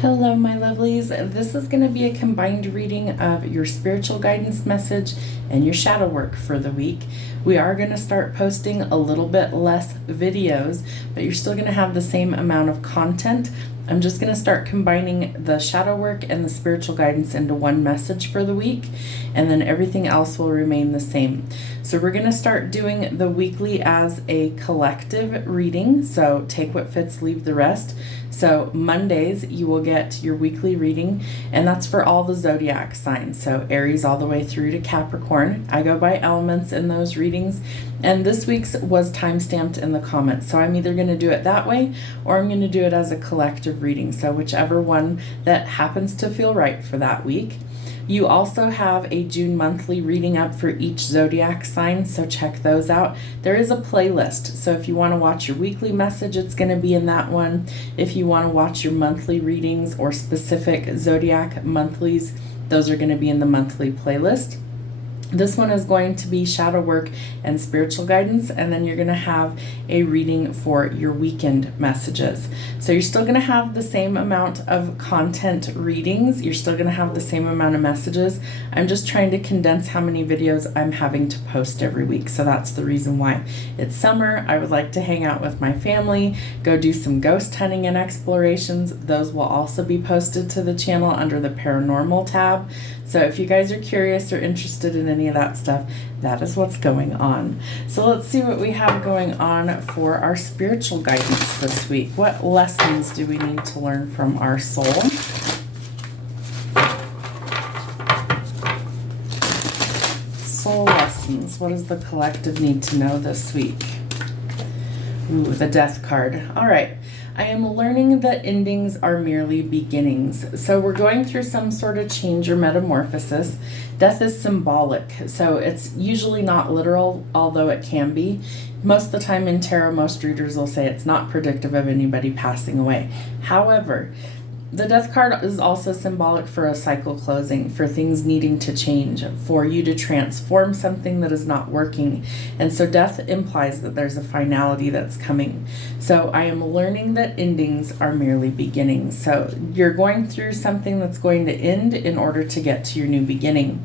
Hello, my lovelies. This is going to be a combined reading of your spiritual guidance message and your shadow work for the week. We are going to start posting a little bit less videos, but you're still going to have the same amount of content. I'm just going to start combining the shadow work and the spiritual guidance into one message for the week, and then everything else will remain the same. So we're going to start doing the weekly as a collective reading. So take what fits, leave the rest. So Mondays, you will get your weekly reading, and that's for all the zodiac signs. So Aries all the way through to Capricorn. I go by elements in those readings, and this week's was time-stamped in the comments. So I'm either going to do it that way, or I'm going to do it as a collective reading. So whichever one that happens to feel right for that week. You also have a June monthly reading up for each zodiac sign, so check those out. There is a playlist, so if you want to watch your weekly message, it's going to be in that one. If you want to watch your monthly readings or specific zodiac monthlies, those are going to be in the monthly playlist. This one is going to be shadow work and spiritual guidance, and then you're going to have a reading for your weekend messages. So you're still going to have the same amount of content readings. You're still going to have the same amount of messages. I'm just trying to condense how many videos I'm having to post every week. So that's the reason why. It's summer. I would like to hang out with my family, go do some ghost hunting and explorations. Those will also be posted to the channel under the paranormal tab. So if you guys are curious or interested in any of that stuff, that is what's going on. So let's see what we have going on for our spiritual guidance this week. What lessons do we need to learn from our soul? Soul lessons. What does the collective need to know this week? Ooh, the Death card. All right. I am learning that endings are merely beginnings. So we're going through some sort of change or metamorphosis. Death is symbolic, so it's usually not literal, although it can be. Most of the time in tarot, most readers will say it's not predictive of anybody passing away. However, the Death card is also symbolic for a cycle closing, for things needing to change, for you to transform something that is not working. And so death implies that there's a finality that's coming. So I am learning that endings are merely beginnings. So you're going through something that's going to end in order to get to your new beginning.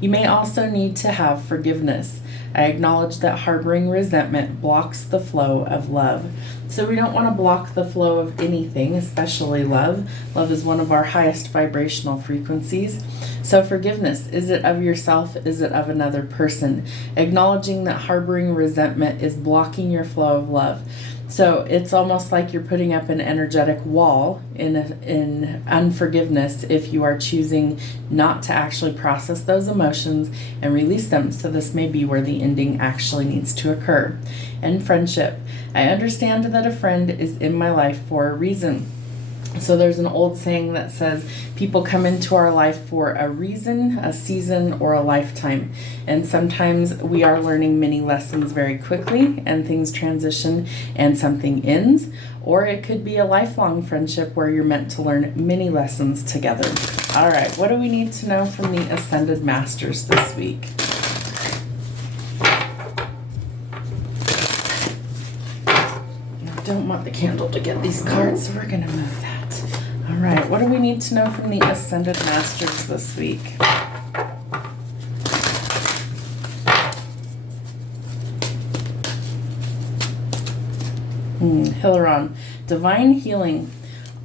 You may also need to have forgiveness. I acknowledge that harboring resentment blocks the flow of love. So we don't want to block the flow of anything, especially love. Love is one of our highest vibrational frequencies. So forgiveness, is it of yourself? Is it of another person? Acknowledging that harboring resentment is blocking your flow of love. So it's almost like you're putting up an energetic wall in unforgiveness if you are choosing not to actually process those emotions and release them. So this may be where the ending actually needs to occur. And friendship. I understand that a friend is in my life for a reason. So there's an old saying that says people come into our life for a reason, a season, or a lifetime. And sometimes we are learning many lessons very quickly and things transition and something ends. Or it could be a lifelong friendship where you're meant to learn many lessons together. All right, what do we need to know from the Ascended Masters this week? I don't want the candle to get these cards, so we're going to move that. All right, what do we need to know from the Ascended Masters this week? Hilaron, divine healing.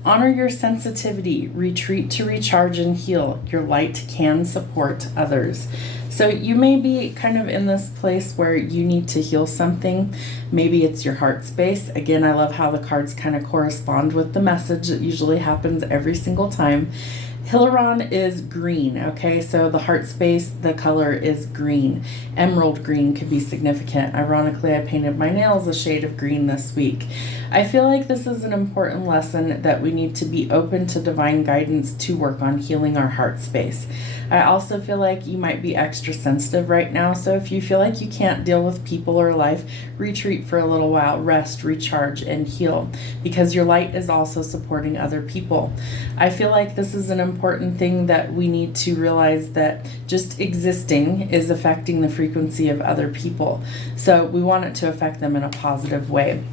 Honor your sensitivity. Retreat to recharge and heal. Your light can support others. So you may be kind of in this place where you need to heal something. Maybe it's your heart space. Again, I love how the cards kind of correspond with the message. It usually happens every single time. Hilaron is green, okay? So the heart space, the color is green. Emerald green could be significant. Ironically, I painted my nails a shade of green this week. I feel like this is an important lesson that we need to be open to divine guidance to work on healing our heart space. I also feel like you might be extra sensitive right now, so if you feel like you can't deal with people or life, retreat for a little while, rest, recharge, and heal, because your light is also supporting other people. I feel like this is an important thing that we need to realize, that just existing is affecting the frequency of other people, so we want it to affect them in a positive way.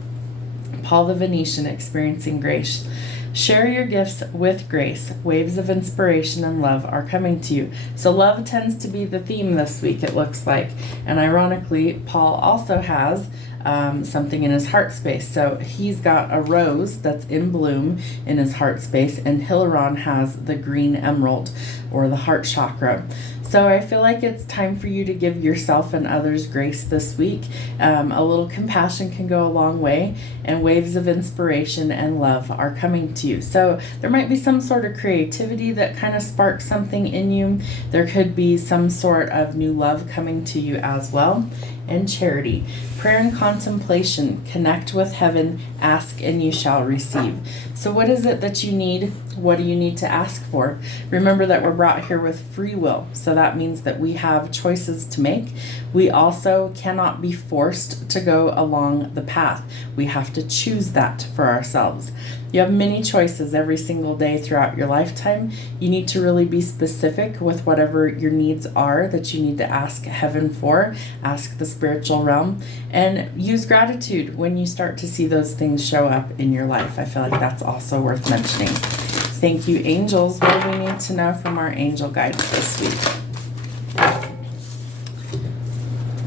Paul the Venetian, experiencing grace. Share your gifts with grace. Waves of inspiration and love are coming to you. So love tends to be the theme this week, it looks like. And ironically, Paul also has something in his heart space. So he's got a rose that's in bloom in his heart space, and Hilaron has the green emerald, or the heart chakra. So I feel like it's time for you to give yourself and others grace this week. A little compassion can go a long way, and waves of inspiration and love are coming to you. So there might be some sort of creativity that kind of sparks something in you. There could be some sort of new love coming to you as well. And charity, prayer and contemplation, connect with heaven, ask and you shall receive. So what is it that you need? What do you need to ask for? Remember that we're brought here with free will. So that means that we have choices to make. We also cannot be forced to go along the path. We have to choose that for ourselves. You have many choices every single day throughout your lifetime. You need to really be specific with whatever your needs are that you need to ask heaven for, ask the spiritual realm, and use gratitude when you start to see those things show up in your life. I feel like that's also worth mentioning. Thank you, angels. What do we need to know from our angel guides this week?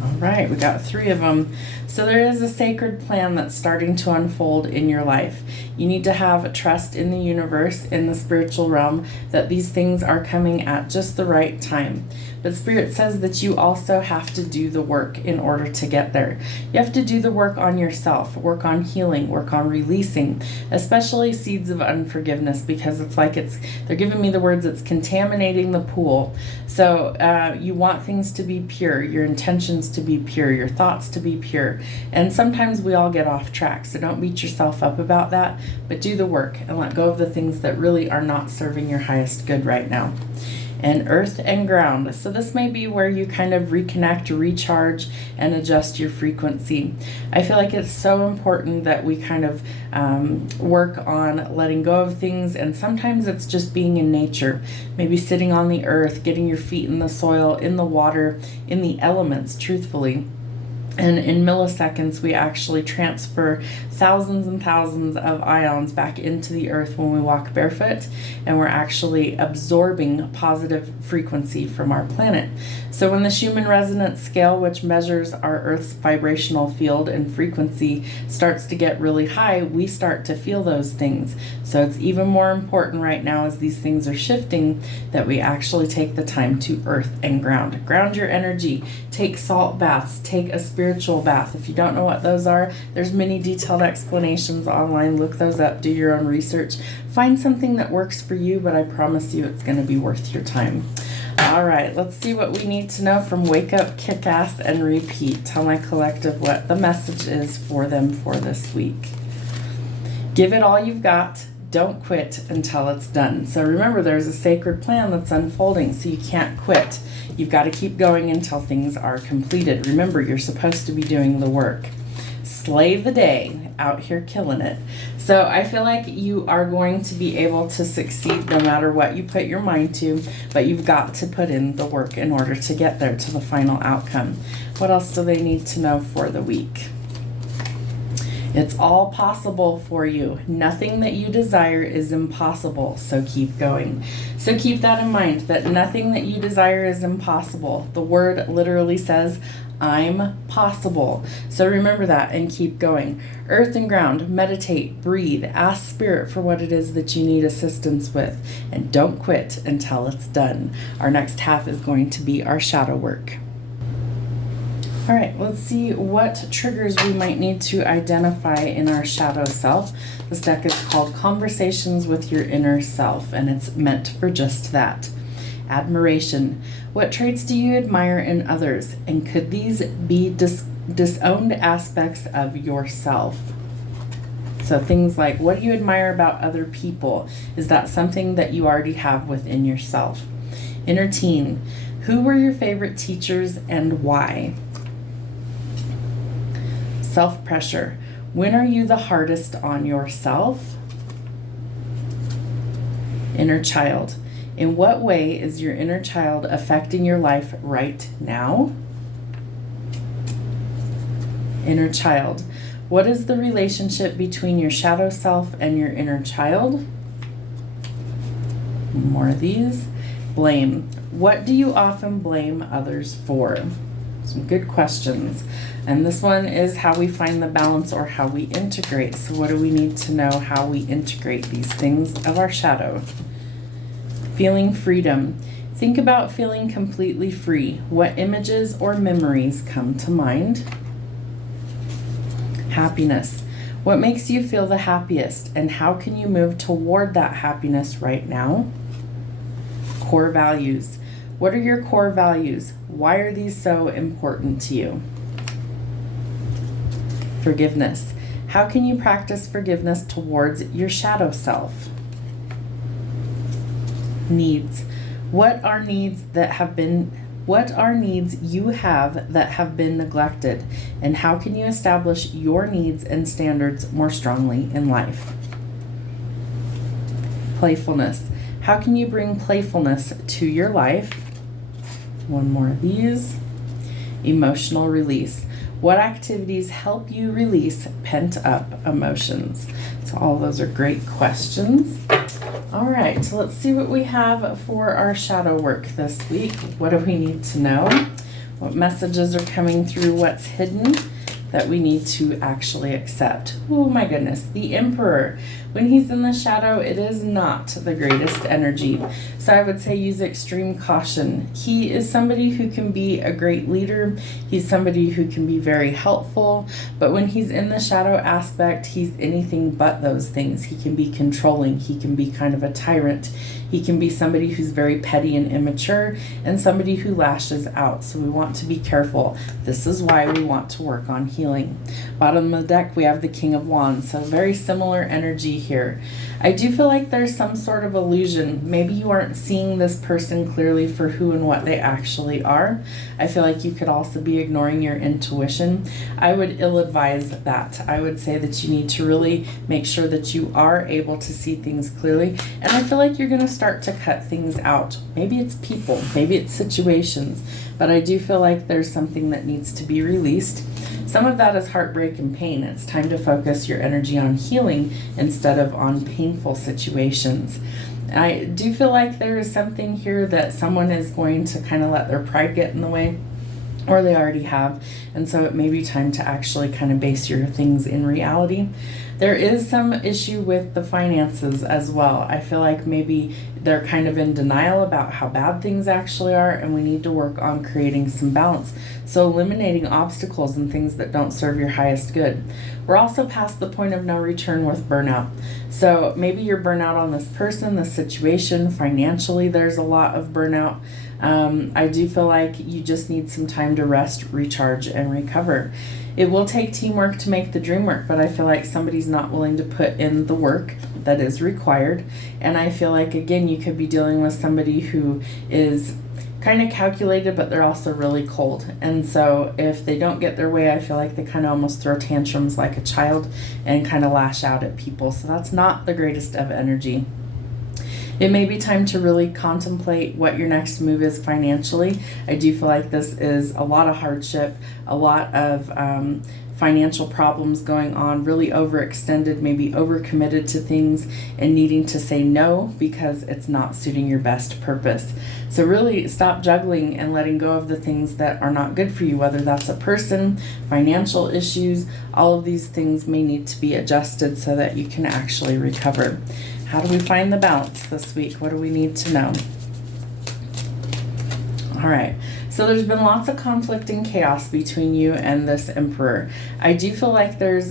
All right, we got 3 of them. So there is a sacred plan that's starting to unfold in your life. You need to have trust in the universe, in the spiritual realm, that these things are coming at just the right time. But Spirit says that you also have to do the work in order to get there. You have to do the work on yourself, work on healing, work on releasing, especially seeds of unforgiveness, because it's like they're giving me the words, it's contaminating the pool. So you want things to be pure, your intentions to be pure, your thoughts to be pure. And sometimes we all get off track, so don't beat yourself up about that, but do the work and let go of the things that really are not serving your highest good right now. And earth and ground. So this may be where you kind of reconnect, recharge, and adjust your frequency. I feel like it's so important that we kind of work on letting go of things, and sometimes it's just being in nature. Maybe sitting on the earth, getting your feet in the soil, in the water, in the elements, truthfully. And in milliseconds, we actually transfer thousands and thousands of ions back into the earth when we walk barefoot, and we're actually absorbing positive frequency from our planet. So when the Schumann resonance scale, which measures our Earth's vibrational field and frequency, starts to get really high, we start to feel those things. So it's even more important right now, as these things are shifting, that we actually take the time to earth and ground. Ground your energy. Take salt baths. Take a spiritual bath. If you don't know what those are, there's many detailed explanations online. Look those up. Do your own research. Find something that works for you, but I promise you it's going to be worth your time. All right, let's see what we need to know from Wake Up, Kick Ass, and Repeat. Tell my collective what the message is for them for this week. Give it all you've got. Don't quit until it's done. So remember, there's a sacred plan that's unfolding, so you can't quit. You've got to keep going until things are completed. Remember, you're supposed to be doing the work. Slay the day, out here killing it. So I feel like you are going to be able to succeed no matter what you put your mind to, but you've got to put in the work in order to get there to the final outcome. What else do they need to know for the week? It's all possible for you. Nothing that you desire is impossible, so keep going. So keep that in mind, that nothing that you desire is impossible. The word literally says, I'm possible. So remember that and keep going. Earth and ground, meditate, breathe, ask Spirit for what it is that you need assistance with, and don't quit until it's done. Our next half is going to be our shadow work. All right, let's see what triggers we might need to identify in our shadow self. This deck is called Conversations with Your Inner Self, and it's meant for just that. Admiration. What traits do you admire in others? And could these be disowned aspects of yourself? So things like, what do you admire about other people? Is that something that you already have within yourself? Inner teen. Who were your favorite teachers and why? Self-pressure. When are you the hardest on yourself? Inner child. In what way is your inner child affecting your life right now? Inner child. What is the relationship between your shadow self and your inner child? More of these. Blame. What do you often blame others for? Some good questions. And this one is how we find the balance or how we integrate. So what do we need to know how we integrate these things of our shadow? Feeling freedom. Think about feeling completely free. What images or memories come to mind? Happiness. What makes you feel the happiest and how can you move toward that happiness right now? Core values. What are your core values? Why are these so important to you? Forgiveness. How can you practice forgiveness towards your shadow self? Needs. What are needs you have that have been neglected, and how can you establish your needs and standards more strongly in life? Playfulness. How can you bring playfulness to your life? One more of these. Emotional release. What activities help you release pent up emotions? So all those are great questions. All right, so let's see what we have for our shadow work this week. What do we need to know? What messages are coming through? What's hidden that we need to actually accept? Oh my goodness, the Emperor. When he's in the shadow, it is not the greatest energy. So I would say use extreme caution. He is somebody who can be a great leader. He's somebody who can be very helpful. But when he's in the shadow aspect, he's anything but those things. He can be controlling. He can be kind of a tyrant. He can be somebody who's very petty and immature and somebody who lashes out. So we want to be careful. This is why we want to work on healing. Bottom of the deck, we have the King of Wands. So very similar energy here. I do feel like there's some sort of illusion. Maybe you aren't seeing this person clearly for who and what they actually are. I feel like you could also be ignoring your intuition. I would ill-advise that. I would say that you need to really make sure that you are able to see things clearly. And I feel like you're going to start to cut things out. Maybe it's people, maybe it's situations, but I do feel like there's something that needs to be released. Some of that is heartbreak and pain. It's time to focus your energy on healing instead of on painful situations. I do feel like there is something here that someone is going to kind of let their pride get in the way, or they already have, and so it may be time to actually kind of base your things in reality. There is some issue with the finances as well. I feel like maybe they're kind of in denial about how bad things actually are, and we need to work on creating some balance. So eliminating obstacles and things that don't serve your highest good. We're also past the point of no return with burnout. So maybe you're burnout on this person, this situation. Financially, there's a lot of burnout. I do feel like you just need some time to rest, recharge, and recover. It will take teamwork to make the dream work, but I feel like somebody's not willing to put in the work that is required. And I feel like, again, you could be dealing with somebody who is kind of calculated, but they're also really cold. And so if they don't get their way, I feel like they kind of almost throw tantrums like a child and kind of lash out at people. So that's not the greatest of energy. It may be time to really contemplate what your next move is financially. I do feel like this is a lot of hardship, a lot of financial problems going on, really overextended, maybe overcommitted to things and needing to say no because it's not suiting your best purpose. So really stop juggling and letting go of the things that are not good for you, whether that's a person, financial issues. All of these things may need to be adjusted so that you can actually recover. How do we find the balance this week? What do we need to know? All right, so there's been lots of conflict and chaos between you and this Emperor. I do feel like there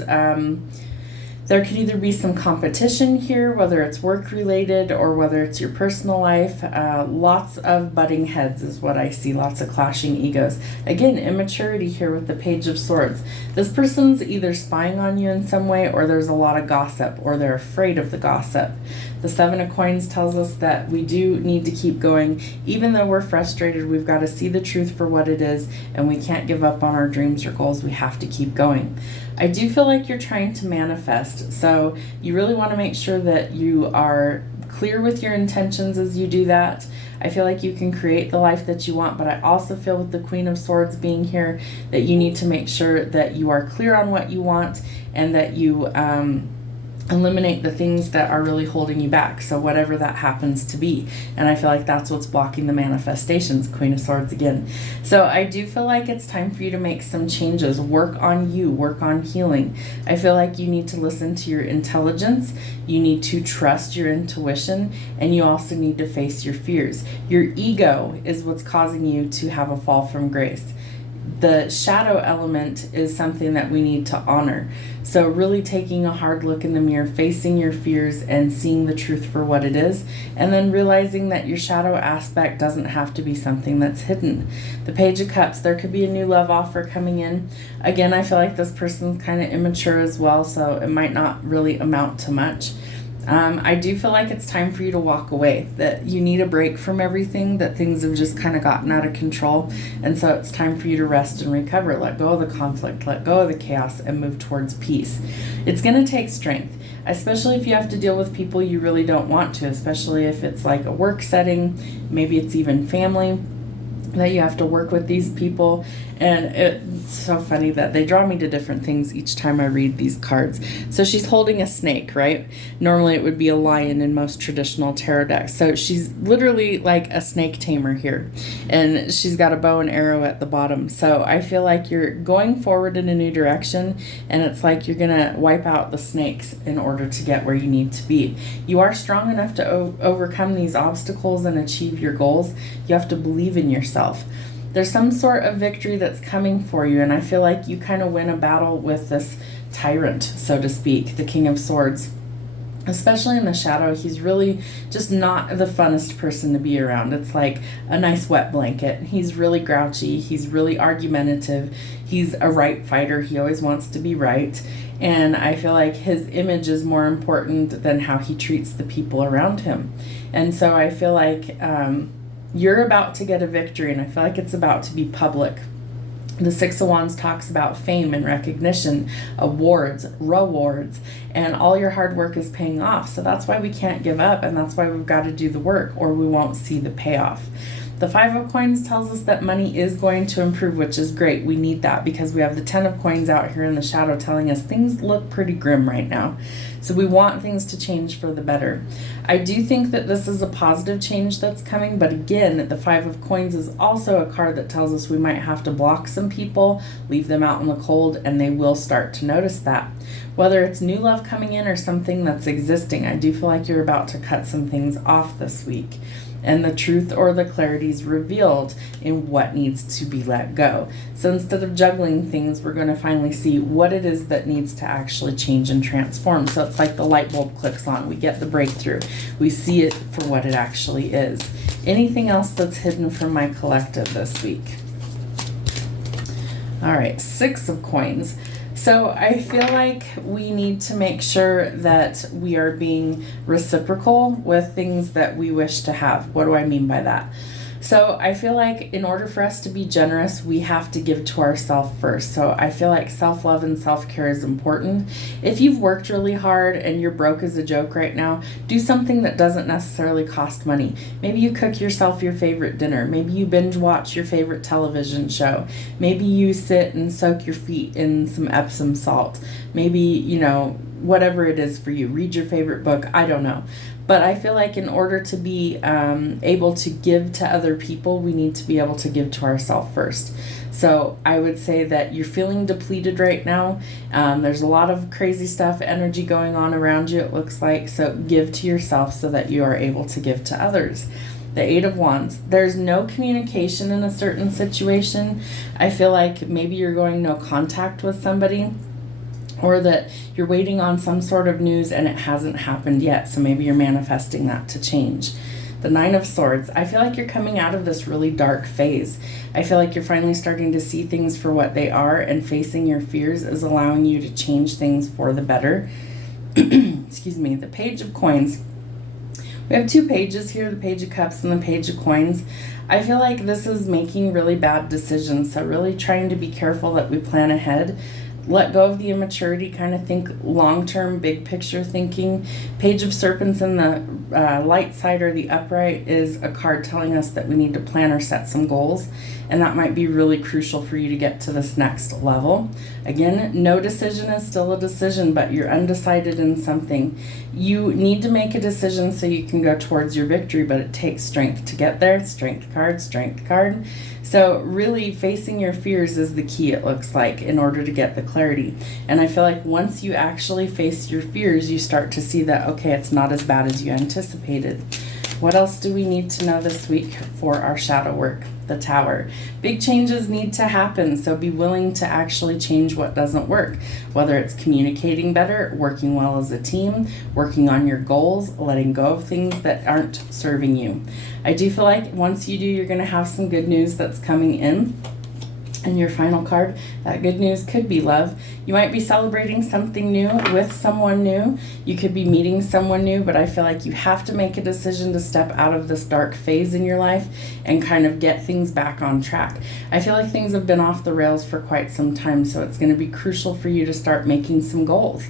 could either be some competition here, whether it's work related or whether it's your personal life. Lots of butting heads is what I see, lots of clashing egos. Again, immaturity here with the Page of Swords. This person's either spying on you in some way, or there's a lot of gossip, or they're afraid of the gossip. The Seven of Coins tells us that we do need to keep going. Even though we're frustrated, we've got to see the truth for what it is, and we can't give up on our dreams or goals. We have to keep going. I do feel like you're trying to manifest, so you really want to make sure that you are clear with your intentions as you do that. I feel like you can create the life that you want, but I also feel with the Queen of Swords being here that you need to make sure that you are clear on what you want and that you eliminate the things that are really holding you back. So whatever that happens to be. And I feel like that's what's blocking the manifestations. Queen of Swords again. So I do feel like it's time for you to make some changes. Work on you. Work on healing. I feel like you need to listen to your intelligence. You need to trust your intuition. And you also need to face your fears. Your ego is what's causing you to have a fall from grace. The shadow element is something that we need to honor. So really taking a hard look in the mirror, facing your fears and seeing the truth for what it is, and then realizing that your shadow aspect doesn't have to be something that's hidden. The Page of Cups, there could be a new love offer coming in. Again, I feel like this person's kind of immature as well, so it might not really amount to much. I do feel like it's time for you to walk away, that you need a break from everything, that things have just kind of gotten out of control. And so it's time for you to rest and recover, let go of the conflict, let go of the chaos, and move towards peace. It's going to take strength, especially if you have to deal with people you really don't want to, especially if it's like a work setting, maybe it's even family, that you have to work with these people. And it's so funny that they draw me to different things each time I read these cards. So she's holding a snake, right? Normally it would be a lion in most traditional tarot decks. So she's literally like a snake tamer here. And she's got a bow and arrow at the bottom. So I feel like you're going forward in a new direction, and it's like you're gonna wipe out the snakes in order to get where you need to be. You are strong enough to overcome these obstacles and achieve your goals. You have to believe in yourself. There's some sort of victory that's coming for you, and I feel like you kind of win a battle with this tyrant, so to speak, the King of Swords. Especially in the shadow, he's really just not the funnest person to be around. It's like a nice wet blanket. He's really grouchy. He's really argumentative. He's a right fighter. He always wants to be right. And I feel like his image is more important than how he treats the people around him. And so I feel like you're about to get a victory, and I feel like it's about to be public. The Six of Wands talks about fame and recognition, awards, rewards, and all your hard work is paying off. So that's why we can't give up, and that's why we've got to do the work, or we won't see the payoff. The Five of Coins tells us that money is going to improve, which is great. We need that because we have the Ten of Coins out here in the shadow telling us things look pretty grim right now. So we want things to change for the better. I do think that this is a positive change that's coming, but again, the Five of Coins is also a card that tells us we might have to block some people, leave them out in the cold, and they will start to notice that. Whether it's new love coming in or something that's existing, I do feel like you're about to cut some things off this week. And the truth or the clarity is revealed in what needs to be let go. So instead of juggling things, we're going to finally see what it is that needs to actually change and transform. So it's like the light bulb clicks on. We get the breakthrough. We see it for what it actually is. Anything else that's hidden from my collective this week? All right, Six of Coins. So I feel like we need to make sure that we are being reciprocal with things that we wish to have. What do I mean by that? So I feel like in order for us to be generous, we have to give to ourselves first. So I feel like self-love and self-care is important. If you've worked really hard and you're broke as a joke right now, do something that doesn't necessarily cost money. Maybe you cook yourself your favorite dinner. Maybe you binge watch your favorite television show. Maybe you sit and soak your feet in some Epsom salt. Maybe, you know, whatever it is for you. Read your favorite book. I don't know. But I feel like in order to be able to give to other people, we need to be able to give to ourselves first. So I would say that you're feeling depleted right now. There's a lot of crazy stuff, energy going on around you, it looks like. So give to yourself so that you are able to give to others. The Eight of Wands. There's no communication in a certain situation. I feel like maybe you're going no contact with somebody, or that you're waiting on some sort of news and it hasn't happened yet. So maybe you're manifesting that to change. The Nine of Swords. I feel like you're coming out of this really dark phase. I feel like you're finally starting to see things for what they are, and facing your fears is allowing you to change things for the better. Excuse me. The Page of Coins. We have two pages here, the Page of Cups and the Page of Coins. I feel like this is making really bad decisions. So really trying to be careful that we plan ahead. Let go of the immaturity, kind of think long-term, big picture thinking. Page of Serpents in the light side or the upright is a card telling us that we need to plan or set some goals. and that might be really crucial for you to get to this next level. Again, no decision is still a decision, but you're undecided in something. You need to make a decision so you can go towards your victory, but it takes strength to get there. Strength card, strength card. So really facing your fears is the key, it looks like, in order to get the clarity. And I feel like once you actually face your fears, you start to see that, okay, it's not as bad as you anticipated. What else do we need to know this week for our shadow work? The Tower. Big changes need to happen, so be willing to actually change what doesn't work. Whether it's communicating better, working well as a team, working on your goals, letting go of things that aren't serving you. I do feel like once you do, you're going to have some good news that's coming in. And your final card, that good news could be love. You might be celebrating something new with someone new. You could be meeting someone new, but I feel like you have to make a decision to step out of this dark phase in your life and kind of get things back on track. I feel like things have been off the rails for quite some time, so it's going to be crucial for you to start making some goals.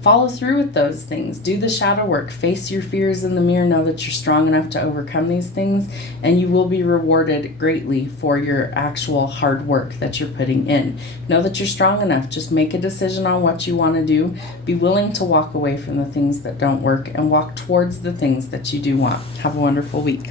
Follow through with those things. Do the shadow work. Face your fears in the mirror. Know that you're strong enough to overcome these things, and you will be rewarded greatly for your actual hard work that you're putting in. Know that you're strong enough. Just make a decision on what you want to do. Be willing to walk away from the things that don't work and walk towards the things that you do want. Have a wonderful week.